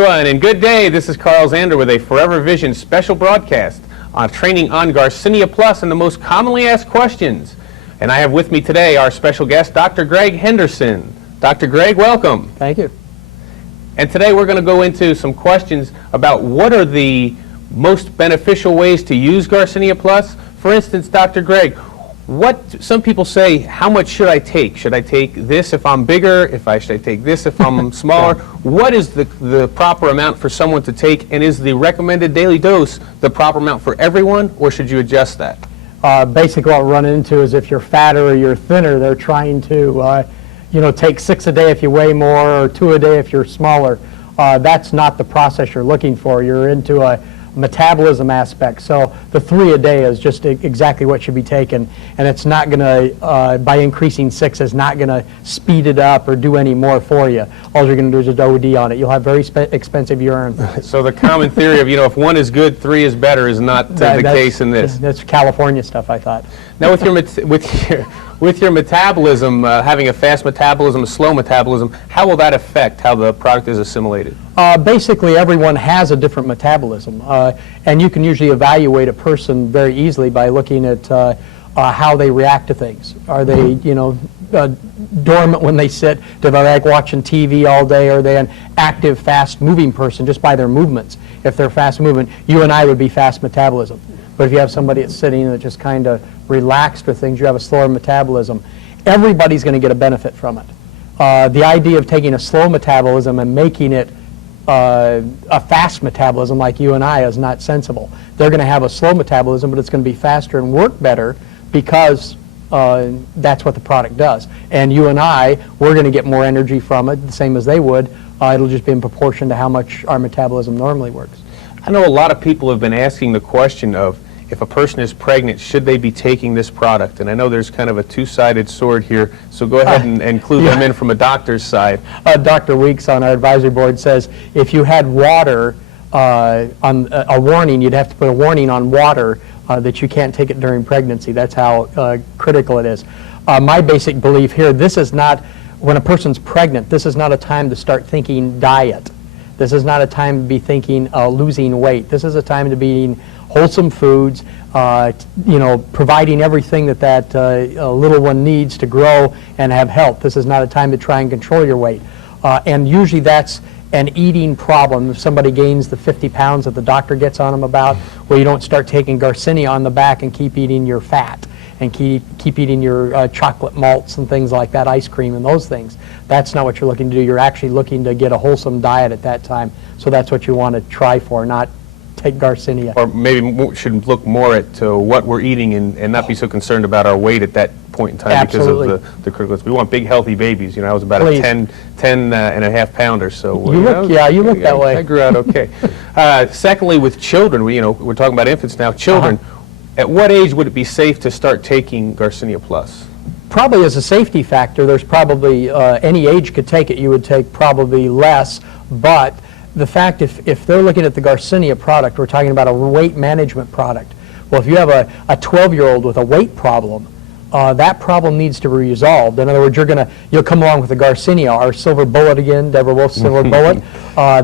everyone, and good day. This is Carl Zander with a ForeverVision special broadcast on training on Garcinia Plus and the most commonly asked questions. And I have with me today our special guest, Dr. Greg Henderson. Dr. Greg, welcome. Thank you. And today we're going to go into some questions about what are the most beneficial ways to use Garcinia Plus. For instance, Dr. Greg, some people say, how much should I take? Should I take this if I'm bigger? Should I take this if I'm smaller? Yeah. What is the proper amount for someone to take, and is the recommended daily dose the proper amount for everyone, or should you adjust that? Basically what we're running into is if you're fatter or you're thinner, they're trying to take 6 a day if you weigh more, or 2 a day if you're smaller. That's not the process you're looking for. You're into a metabolism aspect. So the 3 a day is just exactly what should be taken, and it's not going to, by increasing 6, is not going to speed it up or do any more for you. All you're going to do is just OD on it. You'll have very expensive urine. So the common theory of, if 1 is good, 3 is better is not the case in this. That's California stuff, I thought. Now with your metabolism, having a fast metabolism, a slow metabolism, how will that affect how the product is assimilated? Basically, everyone has a different metabolism, and you can usually evaluate a person very easily by looking at how they react to things. Are they, dormant when they sit? Do they like watching TV all day? Are they an active, fast-moving person just by their movements? If they're fast-moving, you and I would be fast metabolism. But if you have somebody that's sitting that's just kind of relaxed with things, you have a slower metabolism. Everybody's going to get a benefit from it. The idea of taking a slow metabolism and making it a fast metabolism like you and I is not sensible. They're going to have a slow metabolism, but it's going to be faster and work better because that's what the product does. And you and I, we're going to get more energy from it, the same as they would. It'll just be in proportion to how much our metabolism normally works. I know a lot of people have been asking the question of, if a person is pregnant, should they be taking this product? And I know there's kind of a two-sided sword here, so go ahead and include them in from a doctor's side. Dr. Weeks on our advisory board says if you had water on a warning, you'd have to put a warning on water that you can't take it during pregnancy. That's how critical it is. My basic belief here, this is not, when a person's pregnant, this is not a time to start thinking diet. This is not a time to be thinking losing weight. This is a time to be eating wholesome foods, providing everything that little one needs to grow and have health. This is not a time to try and control your weight. And usually that's an eating problem. If somebody gains the 50 pounds that the doctor gets on them about, well, you don't start taking Garcinia on the back and keep eating your fat and keep eating your chocolate malts and things like that, ice cream and those things. That's not what you're looking to do. You're actually looking to get a wholesome diet at that time. So that's what you want to try for, not take Garcinia. Or maybe should look more at what we're eating and not be so concerned about our weight at that point in time. Absolutely. Because of the critical. We want big, healthy babies. I was about Please. a 10 and a half pounder. So you look that way. I grew out okay. Secondly, with children, we're talking about infants now. Children, at what age would it be safe to start taking Garcinia Plus? Probably as a safety factor, there's probably any age could take it. You would take probably less, but the fact if they're looking at the Garcinia product, we're talking about a weight management product. Well, if you have a 12-year-old with a weight problem, that problem needs to be resolved. In other words, you'll come along with the Garcinia, our silver bullet again, Deborah Wolf's silver bullet.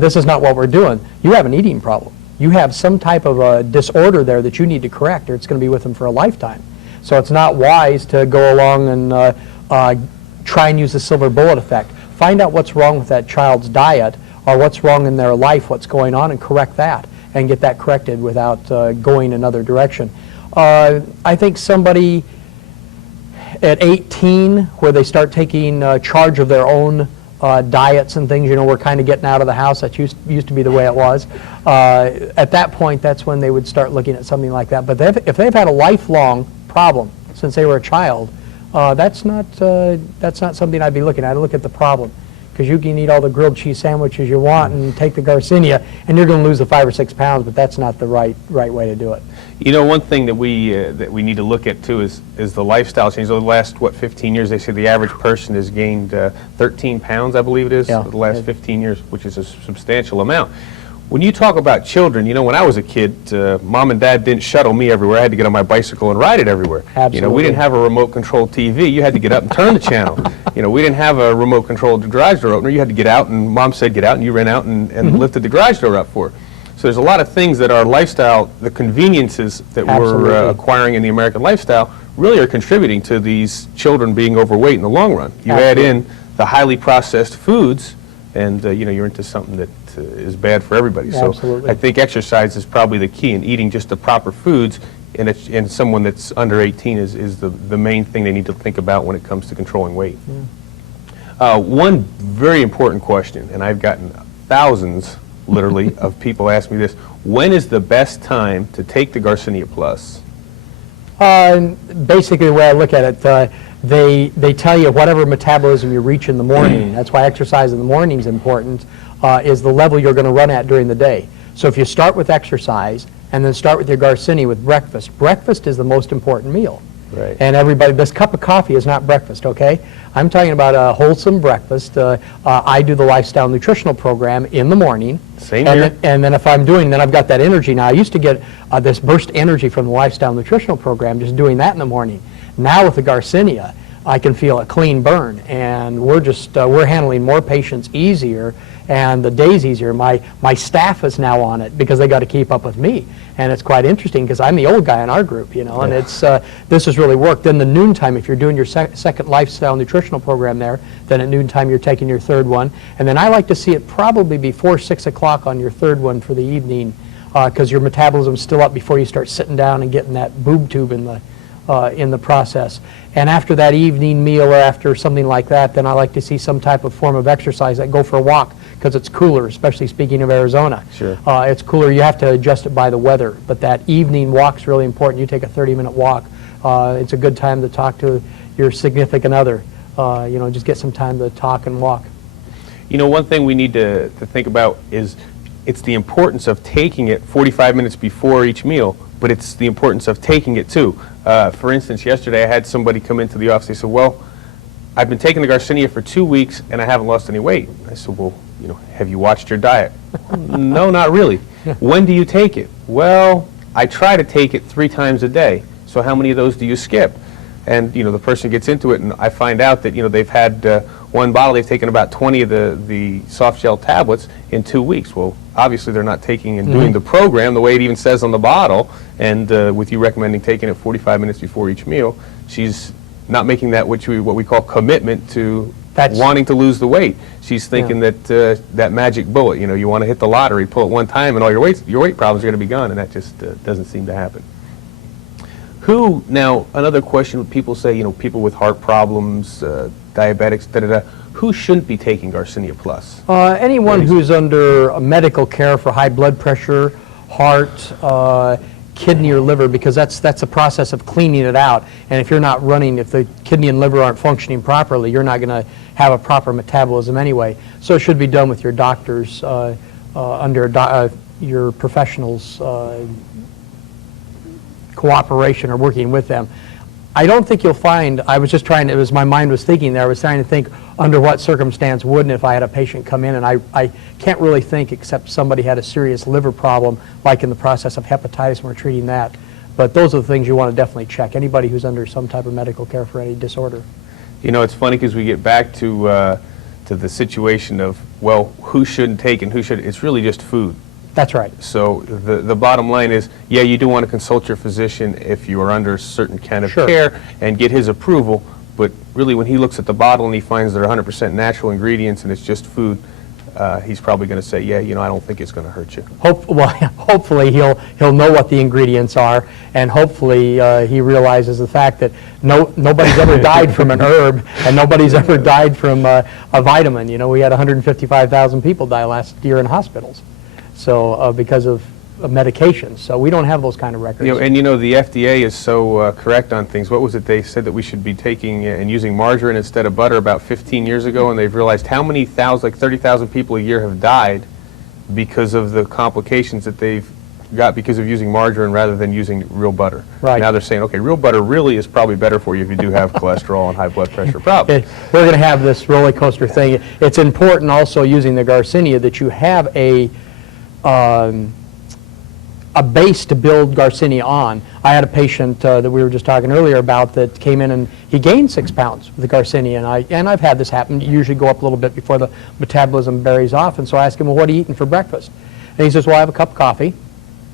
This is not what we're doing. You have an eating problem. You have some type of a disorder there that you need to correct, or it's going to be with them for a lifetime. So it's not wise to go along and try and use the silver bullet effect. Find out what's wrong with that child's diet, or what's wrong in their life, what's going on, and correct that, and get that corrected without going another direction. I think somebody at 18, where they start taking charge of their own diets and things, we're kind of getting out of the house. That used to be the way it was. At that point, that's when they would start looking at something like that. But if they've had a lifelong problem since they were a child, that's not something I'd be looking at. I'd look at the problem. Because you can eat all the grilled cheese sandwiches you want and take the Garcinia, and you're going to lose the 5 or 6 pounds, but that's not the right way to do it. One thing that we need to look at too is the lifestyle change. Over the last 15 years, they say the average person has gained 13 pounds, I believe it is, over the last 15 years, which is a substantial amount. When you talk about children, when I was a kid, Mom and Dad didn't shuttle me everywhere. I had to get on my bicycle and ride it everywhere. Absolutely. We didn't have a remote-controlled TV. You had to get up and turn the channel. We didn't have a remote-controlled garage door opener. You had to get out, and Mom said get out, and you ran out and lifted the garage door up for her. So there's a lot of things that our lifestyle, the conveniences that we're acquiring in the American lifestyle, really are contributing to these children being overweight in the long run. You add in the highly processed foods, and you're into something that is bad for everybody. So I think exercise is probably the key, and eating just the proper foods in someone that's under 18 is the main thing they need to think about when it comes to controlling weight. One very important question, and I've gotten thousands, literally, of people ask me this: when is the best time to take the Garcinia Plus? Basically, the way I look at it, they tell you whatever metabolism you reach in the morning. That's why exercise in the morning is important. Is the level you're going to run at during the day. So if you start with exercise and then start with your Garcinia with breakfast, breakfast is the most important meal. Right. And everybody, this cup of coffee is not breakfast, okay? I'm talking about a wholesome breakfast. I do the lifestyle nutritional program in the morning. Same here. And then if I'm doing, then I've got that energy. Now I used to get this burst energy from the lifestyle nutritional program just doing that in the morning. Now with the Garcinia, I can feel a clean burn, and we're handling more patients easier, and the day's easier. My staff is now on it because they got to keep up with me, and it's quite interesting because I'm the old guy in our group, and it's this has really worked. Then the noontime, if you're doing your second lifestyle nutritional program there, then at noontime you're taking your third one, and then I like to see it probably before 6 o'clock on your third one for the evening, because your metabolism's still up before you start sitting down and getting that boob tube in the process. And after that evening meal or after something like that, then I like to see some type of form of exercise, like go for a walk, because it's cooler, especially speaking of Arizona. Sure. It's cooler. You have to adjust it by the weather. But that evening walk's really important. You take a 30-minute walk. It's a good time to talk to your significant other. Just get some time to talk and walk. One thing we need to think about is it's the importance of taking it 45 minutes before each meal, but it's the importance of taking it too. For instance, yesterday I had somebody come into the office. They said, well, I've been taking the Garcinia for 2 weeks and I haven't lost any weight. I said, well, have you watched your diet? No, not really. When do you take it? Well, I try to take it 3 times a day. So how many of those do you skip? And the person gets into it, and I find out that they've had one bottle. They've taken about 20 of the soft gel tablets in 2 weeks. Well, obviously they're not taking and doing the program the way it even says on the bottle. And with you recommending taking it 45 minutes before each meal, she's not making that what we call commitment to wanting to lose the weight. She's thinking that that magic bullet. You want to hit the lottery, pull it one time, and all your weight problems are going to be gone, and that just doesn't seem to happen. Now, another question people say, people with heart problems, diabetics, who shouldn't be taking Garcinia Plus? Anyone who's under medical care for high blood pressure, heart, kidney or liver, because that's a process of cleaning it out. And if you're not running, if the kidney and liver aren't functioning properly, you're not going to have a proper metabolism anyway. So it should be done with your doctors, under your professionals' cooperation or working with them. I don't think you'll find, I was just trying to, my mind was thinking there, I was trying to think under what circumstance wouldn't if I had a patient come in, and I can't really think except somebody had a serious liver problem, like in the process of hepatitis, and we're treating that. But those are the things you want to definitely check. Anybody who's under some type of medical care for any disorder. It's funny because we get back to the situation of, well, who shouldn't take and who should. It's really just food. That's right. So the bottom line is, yeah, you do want to consult your physician if you are under a certain kind of care and get his approval, but really when he looks at the bottle and he finds they're 100% natural ingredients and it's just food, he's probably going to say, yeah, I don't think it's going to hurt you. Hopefully he'll know what the ingredients are, and hopefully he realizes the fact that nobody's ever died from an herb, and nobody's ever died from a vitamin. We had 155,000 people die last year in hospitals. So because of medications. So we don't have those kind of records. And the FDA is so correct on things. What was it they said that we should be taking and using margarine instead of butter about 15 years ago, and they've realized how many thousand, like 30,000 people a year have died because of the complications that they've got because of using margarine rather than using real butter. Right. Now they're saying, okay, real butter really is probably better for you if you do have cholesterol and high blood pressure problems. We're going to have this roller coaster thing. It's important also using the Garcinia that you have a a base to build Garcinia on. I had a patient that we were just talking earlier about that came in and he gained 6 pounds with the Garcinia, and I've had this happen. You usually go up a little bit before the metabolism buries off, and so I asked him, well, what are you eating for breakfast? And he says, well, I have a cup of coffee.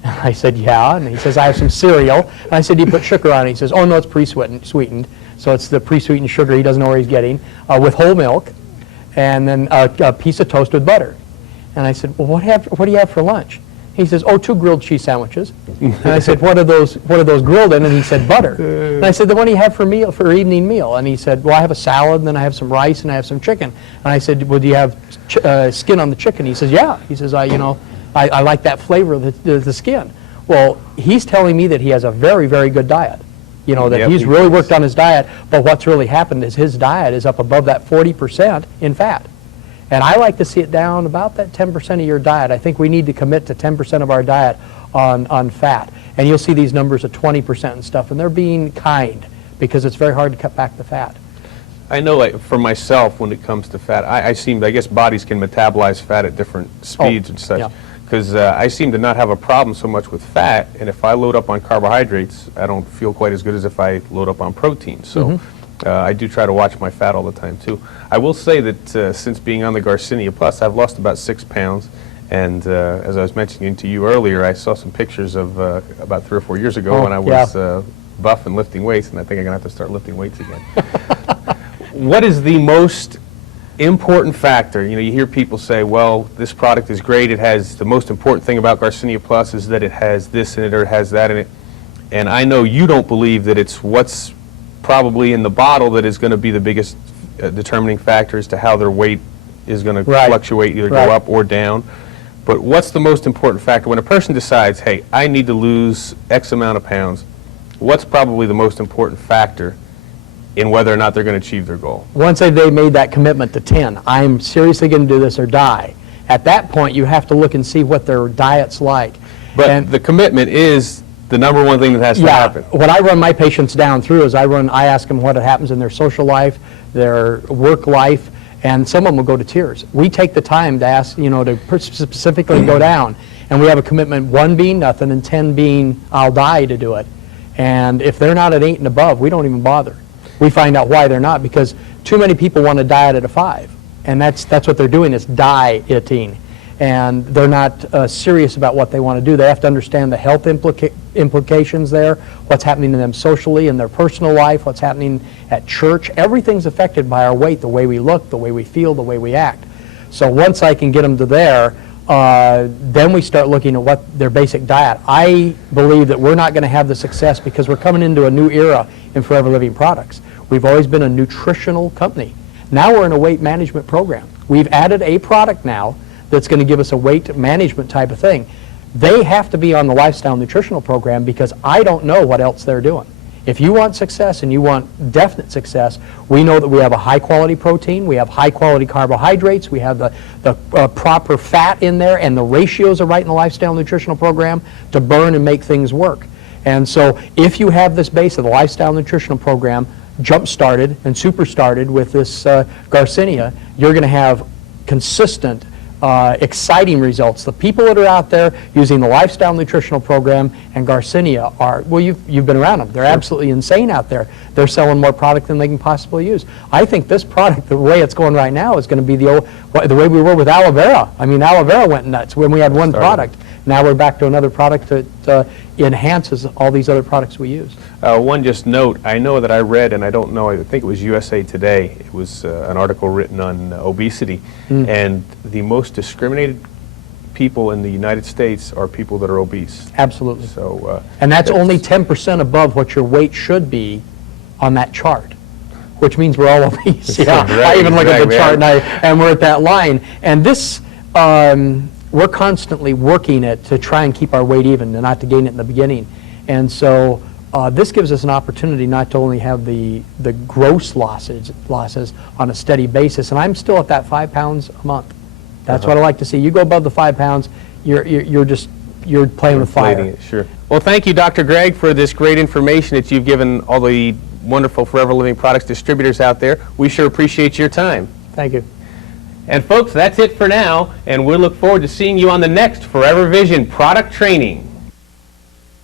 And I said, yeah, and he says, I have some cereal. And I said, do you put sugar on it? He says, oh, no, it's pre-sweetened. So it's the pre-sweetened sugar he doesn't know where he's getting, with whole milk, and then a piece of toast with butter. And I said, well, what do you have for lunch? He says, oh, 2 grilled cheese sandwiches. And I said, what are those grilled in? And he said, butter. And I said, then what do you have for evening meal? And he said, well, I have a salad, and then I have some rice, and I have some chicken. And I said, well, do you have skin on the chicken? He says, yeah. He says, I like that flavor of the skin. Well, he's telling me that he has a very, very good diet. You know, that he's really worked on his diet, but what's really happened is his diet is up above that 40% in fat. And I like to see it down about that 10% of your diet. I think we need to commit to 10% of our diet on fat. And you'll see these numbers of 20% and stuff, and they're being kind because it's very hard to cut back the fat. I know, like, for myself, when it comes to fat, I guess bodies can metabolize fat at different speeds and such. Yeah. Because I seem to not have a problem so much with fat, and if I load up on carbohydrates, I don't feel quite as good as if I load up on protein. So I do try to watch my fat all the time, too. I will say that since being on the Garcinia Plus, I've lost about 6 pounds, and as I was mentioning to you earlier, I saw some pictures of about 3 or 4 years ago when I was buff and lifting weights, and I think I'm going to have to start lifting weights again. What is the most important factor? You know, you hear people say, well, this product is great. It has the most important thing about Garcinia Plus is that it has this in it or it has that in it. And I know you don't believe that it's what's probably in the bottle that is going to be the biggest determining factor as to how their weight is going to fluctuate, either go up or down. But what's the most important factor? When a person decides, hey, I need to lose X amount of pounds, what's probably the most important factor in whether or not they're going to achieve their goal? Once they made that commitment to 10, I'm seriously going to do this or die. At that point, you have to look and see what their diet's like. But the commitment is the number one thing that has to happen. What I run my patients down through is I ask them what happens in their social life, their work life, and some of them will go to tears. We take the time to ask, to specifically go down, and we have a commitment, 1 being nothing and 10 being I'll die to do it. And if they're not at 8 and above, we don't even bother. We find out why they're not, because too many people want to diet at a 5, and that's what they're doing, is dieting, and they're not serious about what they want to do. They have to understand the health implications there, what's happening to them socially in their personal life, what's happening at church. Everything's affected by our weight, the way we look, the way we feel, the way we act. So once I can get them to there, then we start looking at what their basic diet. I believe that we're not going to have the success because we're coming into a new era in Forever Living products. We've always been a nutritional company. Now we're in a weight management program. We've added a product now that's going to give us a weight management type of thing. They have to be on the lifestyle nutritional program because I don't know what else they're doing. If you want success and you want definite success, we know that we have a high quality protein, we have high quality carbohydrates, we have the proper fat in there, and the ratios are right in the lifestyle nutritional program to burn and make things work. And so if you have this base of the lifestyle nutritional program jump-started and super-started with this Garcinia, you're going to have consistent exciting results. The people that are out there using the lifestyle nutritional program and Garcinia are, well, you've been around them. They're absolutely insane out there. They're selling more product than they can possibly use. I think this product, the way it's going right now, is going to be the way we were with aloe vera. I mean, aloe vera went nuts when we had one product. Now we're back to another product that enhances all these other products we use. One just note, I know that I read, and I don't know, I think it was USA Today, it was an article written on obesity, and the most discriminated people in the United States are people that are obese. Absolutely. So, and that's only 10% above what your weight should be on that chart, which means we're all obese. Yeah, I even look at the chart and we're at that line. And this, we're constantly working it to try and keep our weight even and not to gain it in the beginning. And so this gives us an opportunity not to only have the gross losses on a steady basis, and I'm still at that 5 pounds a month. That's what I like to see. You go above the 5 pounds, you're playing with fire. It, sure. Well, thank you, Dr. Gregg, for this great information that you've given all the wonderful Forever Living Products distributors out there. We sure appreciate your time. Thank you. And folks, that's it for now, and we look forward to seeing you on the next ForeverVision product training.